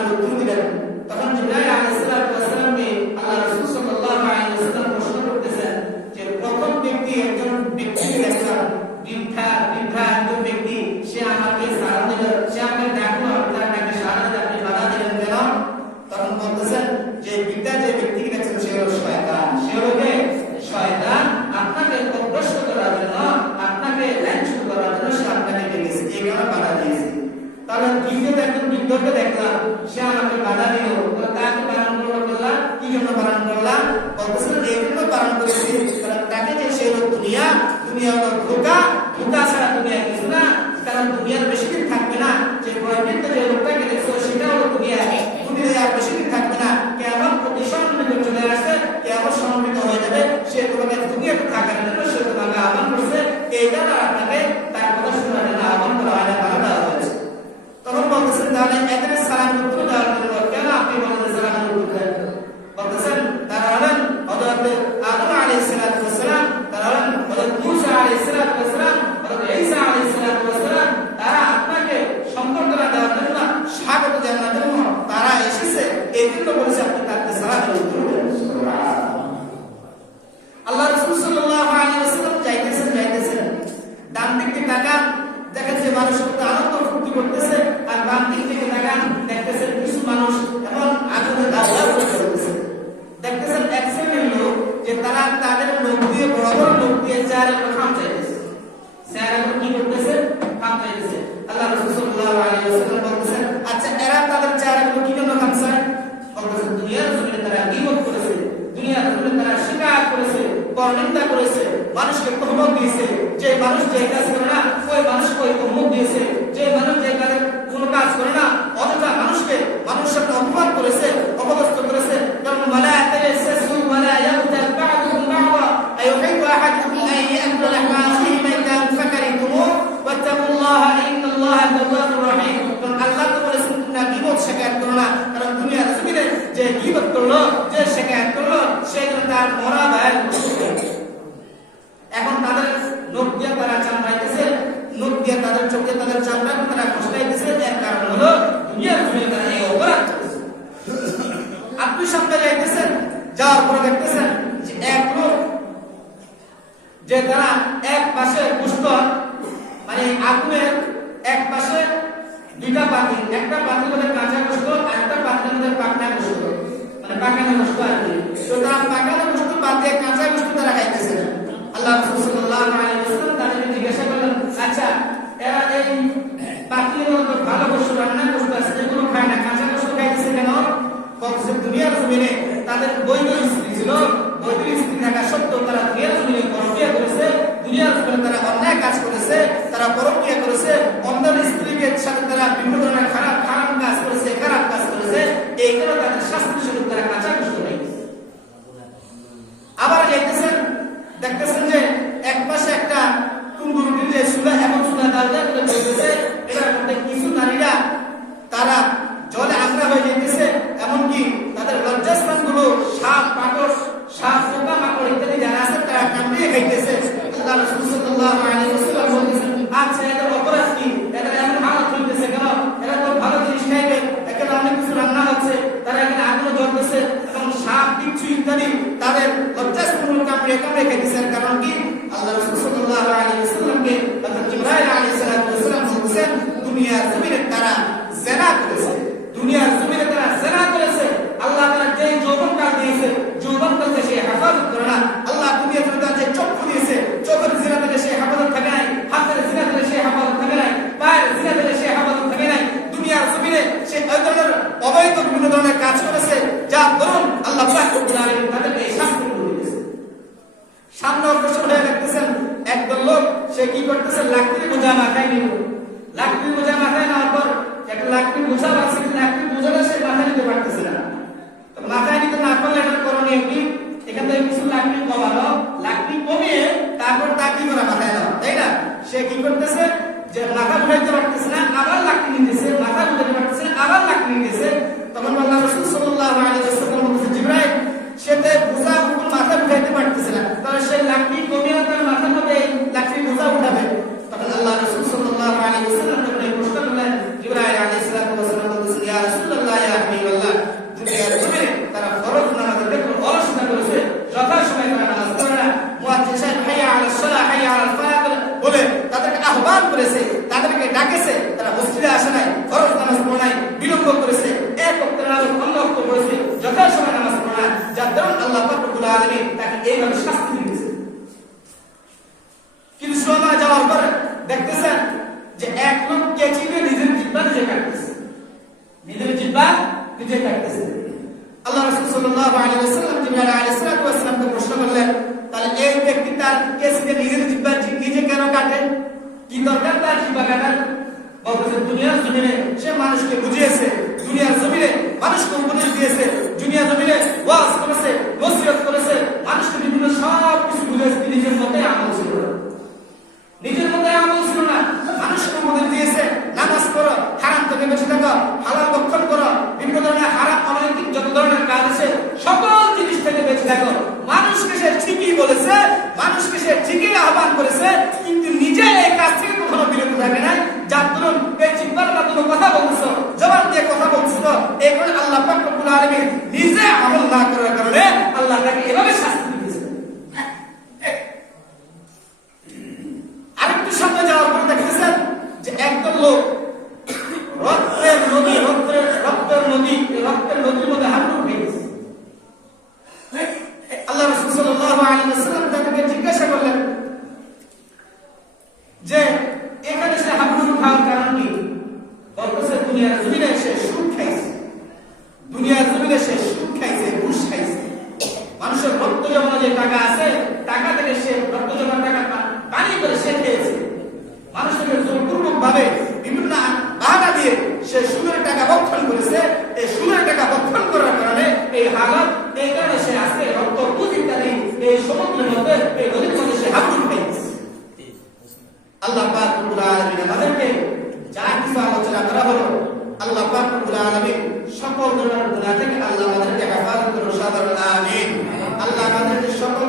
তখন জিবরাইল প্রশ্ন করতেছেন যে প্রথম ব্যক্তি একজন ব্যক্তিকে দেখলাম বৃদ্ধা বৃদ্ধা একজন ব্যক্তি সে আমাকে সালাম দিল সে আমাকে ডাকলো আমি তার ডাকে সাড়া দিলে আপনি বাধা দিলেন কেন তখন বলতেছেন যে বৃদ্ধা যে ব্যক্তিকে দেখছেন সে হলো শয়তান সে হলো কে শয়তান আপনাকে প্রশ্ন করার জন্য আপনাকে লাঞ্ছিত করার জন্য সে আপনাকে ডেকেছে এই কারণে বাধা দিয়েছে তাহলে দ্বিতীয়ত একজন বৃদ্ধকে দেখলাম সে আমাকে বাধা দিল বারণ করল বললাম কি জন্য বারণ করলাম জন্য বারণ করেছি কারণ তাকে যে সে হলো দুনিয়া দুনিয়া হলো ধোকা ধোকা ছাড়া দুনিয়া কিছু না কারণ দুনিয়ার বেশি দিন থাকবে না যে বয়বৃদ্ধ যে লোকটাকে দেখছ সেটা হলো দুনিয়া এসেছে এই জন্য বলেছে আপনি তাকে সালাম উত্তর দেন আল্লাহ রাসূল সাল্লাল্লাহু আলাইহি ওয়াসাল্লাম যাইতেছেন যাইতেছেন ডান দিক থেকে তাকান দেখেন যে মানুষ কত আনন্দ ফুর্তি করতেছে আর বাম দিক থেকে তাকান দেখতেছেন কিছু মানুষ এমন আগুনে দাওয়া করতেছে দেখতেছেন এক শ্রেণির লোক যে তারা তাদের লোক দিয়ে বড় বড় লোক দিয়ে চেয়ারের উপর খাম চাইতেছে চেয়ারের উপর কি করতেছে খাম চাইতেছে আল্লাহ রাসূল সাল্লাল্লাহু আলাইহি ওয়াসাল্লাম বলতেছেন আচ্ছা এরা তাদের চেয়ারের উপর কি জন্য খাম চায় বলতেছেন দুনিয়ার জমিনে তারা গীবত করেছে দুনিয়ার জমিনে তারা শিকার পরনিন্দা করেছে, মানুষকে তহমত দিয়েছে। যে মানুষ যে কাজ করে না, ওই মানুষকে ওই তহমত দিয়েছে। যে মানুষ যে কাজে কোনো কাজ করে না, অযথা মানুষকে মানুষের অপমান করেছে, অপদস্থ করেছে। যেমন মালা কারণ আল্লাহ তো বলেছেন, তোমরা গীবত শিকার করো না, কারণ দুনিয়ার জমিনে যে গীবত করল, যে করল সে তার মরা ভাই এখন তাদের নোট দিয়ে তারা চামড়াইতেছে নোট দিয়ে তাদের চোখে তাদের চামড়া তারা খসলাইতেছে এর কারণ হলো দুনিয়ার জমিনে তারা এই অপরাধ আপনি সামনে যাইতেছেন, যাওয়ার পরে দেখতেছেন যে এক লোক যে তারা এক পাশে পুষ্ট মানে আগুনের এক পাশে দুইটা পাতি একটা পাতির মধ্যে কাঁচা গোস্ত আর একটা পাতির মধ্যে পাকনা তারা আচ্ছা কাজ করেছে, তারা পরকিয়া করেছে, অন্যের তারা বিভিন্ন ধরনের খারাপ খারাপ কাজ করেছে, খারাপ কাজ করেছে। এই কারণে তাদের শাস্তি স্বরূপ তারা কাঁচা কষ্ট নেই আবার যাইতেছেন দেখতেছেন যে এক পাশে একটা টুঙ্গুর যে সুলা এমন সুলা দালদা করে চলতেছে এটার মধ্যে কিছু নারীরা তারা জলে আগ্রা হয়ে যেতেছে এমনকি তাদের লজ্জাস্থানগুলো সাপ পাকড় সাপ পোকা মাকড় ইত্যাদি যারা আছে তারা কামড়িয়ে খাইতেছে আল্লাহ রাসূল সাল্লাল্লাহু আলাইহি ওয়াসাল্লাম বলতেছেন আচ্ছা এদের অপরাধ কি এদের এমন হালত হইতেছে কেন এরা তো ভালো জিনিস খাইবে এখানে অনেক কিছু রান্না হচ্ছে তারা এখানে আগুন জ্বলতেছে এবং সাপ বিচ্ছু ইত্যাদি তাদের লজ্জাস্থান কামড়িয়ে কামড়িয়ে খাইতেছে এর কারণ কি আল্লাহ রাসূল সাল্লাল্লাহু আলাইহি ওয়াসাল্লামকে হযরত জিবরাইল আলাইহিস সালাতু ওয়াসালাম বলতেছেন দুনিয়ার জমিনে তারা জেনা করেছে দুনিয়ার জমিনে তারা জেনা করেছে আল্লাহ তারা যে যৌবন কাল দিয়েছে যৌবন কালকে সে হেফাজত করে না আল্লাহ দুনিয়ার জমিনে তারা যে চক্ষু দিয়েছে চোখের জিনা থেকে সে হেফাজত থাকে নাই হাতের জিনা থেকে সে হেফাজত থাকে নাই পায়ের জিনা থেকে সে হেফাজত থাকে নাই দুনিয়ার জমিনে সে ওই ধরনের অবৈধ বিভিন্ন ধরনের কাজ করেছে যা ধরুন আল্লাহ পাক রব্বুল আলামিন তাদেরকে এই শাস্তি দিয়েছে সামনে অগ্রসর হয়ে দেখতেছেন একদল লোক সে কি করতেছে লাকড়ি বোঝা মাথায় নিল লাকড়ি বোঝা মাথায় নেওয়ার পর একটা লাকড়ি বোঝা বাড়ছে কিন্তু লাকড়ি বোঝাটা সে মাথায় নিতে পারতেছে না তো মাথায় নিতে না পারলে এটা করণীয় কি এখান থেকে কিছু লাকড়ি কমানো লাকড়ি কমিয়ে তারপর তা কি করা মাথায় নেওয়া তাই কি করতেছে? যে মাথা উঠাইতে পারতেছে না, আবার লাকড়ি নিতেছে, মাথা উঠাইতে পারতেছে আবার লাকড়ি নিতেছে তখন আল্লাহ রাসূল সাল্লাল্লাহু আলাইহি ওয়াসাল্লাম বলতেছে জিবরাইল সেতে বোঝা উপর মাথা উঠাইতে পারতেছে না তাহলে সে লাকড়ি কমিয়ে তার মাথার মধ্যে এই লাকড়ি বোঝা উঠাবে তখন আল্লাহ রাসূল সাল্লাল্লাহু আলাইহি ওয়াসাল্লাম যখন এই প্রশ্ন করলেন জিবরাইল আলাইহিস সালাতু ওয়াসাল্লাম বলতেছেন ইয়া রাসূলুল্লাহ নামাজ অন্য অক্ত করেছে যথাসময় নামাজ পড়ে না যার দরুন আল্লাহ পাক রব্বুল আলামিন তাকে এইভাবে শাস্তি দিয়েছে কিন্তু সময় যাওয়ার পর দেখতেছেন যে এক লোক কেচি দিয়ে নিজের জিব্বা নিজে কাটতেছে নিজের জিব্বা নিজে কাটতেছে আল্লাহ রাসূল সাল্লাল্লাহু আলাইহি ওয়াসাল্লাম জিবরাইল আলাইহিস সালাতু ওয়াসসালামকে প্রশ্ন করলেন তাহলে এই ব্যক্তি তার কেচি দিয়ে নিজের জিব্বা জি- নিজে কেন কাটে কি দরকার তার জিব্বা কাটার বলতেছে দুনিয়ার জমিনে সে মানুষকে বুঝিয়েছে দুনিয়ার জমিনে মানুষকে উপদেশ দিয়েছে দুনিয়ার জমিনে ওয়াজ করেছে নসিহত করেছে মানুষকে বিভিন্ন সব কিছু বুঝিয়েছে নিজের মতে আমল ছিল না। নিজের মধ্যে আমল ছিল না মানুষকে উপদেশ দিয়েছে নামাজ পড়ো হারাম থেকে বেঁচে থাকো হালাল ভক্ষণ করো বিভিন্ন ধরনের হারাম অনৈতিক যত ধরনের কাজ আছে সকল জিনিস থেকে বেঁচে থাকো মানুষকে সে ঠিকই বলেছে, মানুষকে সে ঠিকই আহ্বান করেছে, কিন্তু নিজে এই কাজ থেকে কখনো বিরত থাকে না যার ধরুন এই চিন্তাটা তুমি কথা বলছো জবান দিয়ে কথা বলছো এই কারণে আল্লাহ পাক রব্বুল আলামিন নিজে আমল না করার কারণে আল্লাহ তাকে এভাবে শাস্তি দিয়েছে আরেকটু সামনে যাওয়ার পরে দেখতেছেন যে একদল লোক রক্তের নদী রক্তের রক্তের নদী এই রক্তের নদীর মধ্যে হাঁটু উঠে গেছে আল্লাহ রাসূল সাল্লাল্লাহু আলাইহি ওয়াসাল্লাম তাদেরকে জিজ্ঞাসা করলেন যে, এখানে সে হাঁটু খাওয়ার কারণ কি? বলতেছে, দুনিয়ার জমিনে সে সুখ খাইছে। দুনিয়ার জমিনে সে সুখ খাইছে, ঘুষ খাইছে। মানুষের রক্ত জমা যে টাকা আছে, টাকা থেকে সে রক্ত জমানো টাকা পানি করে সে খেয়েছে। এই সমুদ্রের মধ্যে এই আল্লাহ পাক রব্বুল আলামিন সকল ধরনের গুনাহ থেকে আল্লাহ আমাদেরকে হেফাজত করুন সাধারণ আমিন আল্লাহ আমাদেরকে সকল